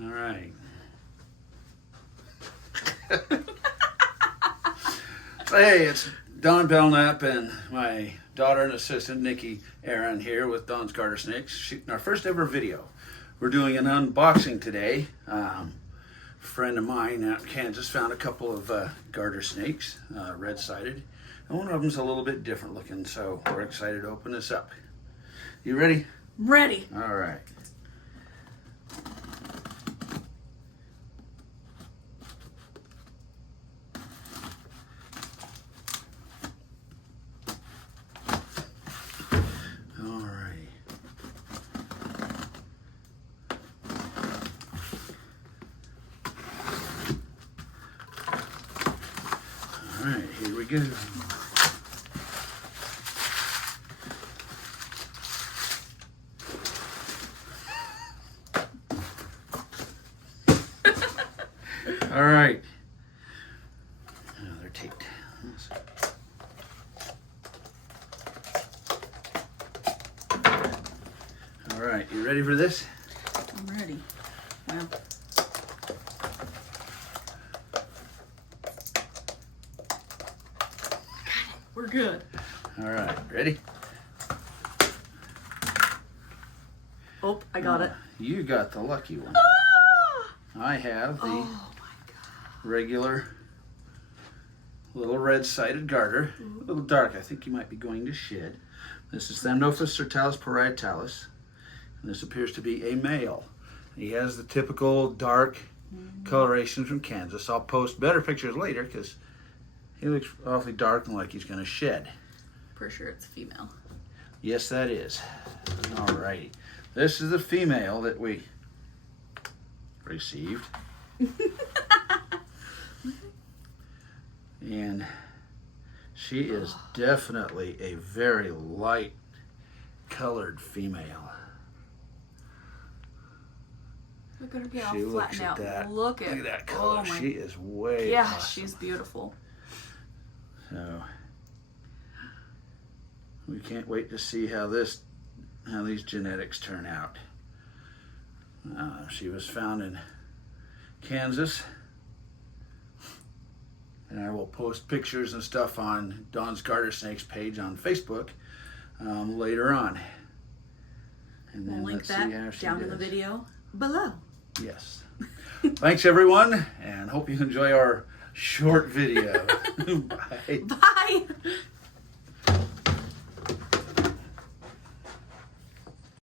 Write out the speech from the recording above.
All right. Hey, it's Don Belknap and my daughter and assistant Nikki Aaron here with Don's Garter Snakes, shooting our first ever video. We're doing an unboxing today. A friend of mine out in Kansas found a couple of garter snakes, red-sided, and one of them's a little bit different looking, so we're excited to open this up. You ready? Ready. All right. All right, here we go. All right. Oh, they're taped. All right, you ready for this? I'm ready. Well. We're good. All right, ready? Oh, I got it. You got the lucky one. Ah! I have the Oh my God. regular little red-sided garter. A little dark. I think you might be going to shed. This is Thamnophis sertalis parietalis, and this appears to be a male. He has the typical dark coloration from Kansas. I'll post better pictures later because he looks awfully dark and like he's going to shed. Pretty sure it's female. Yes, that is. All right. This is the female that we received. And she is definitely a very light colored female. Look at her get all She looks flattened at out. that. Look at that color. Oh my. She is way Yeah, awesome. she's beautiful. So we can't wait to see how these genetics turn out. She was found in Kansas, and I will post pictures and stuff on Don's Garter Snakes page on Facebook later on. And then We'll link let's see how that she down in the does. video below. Yes. Thanks everyone, and hope you enjoy our short video. Bye. Bye.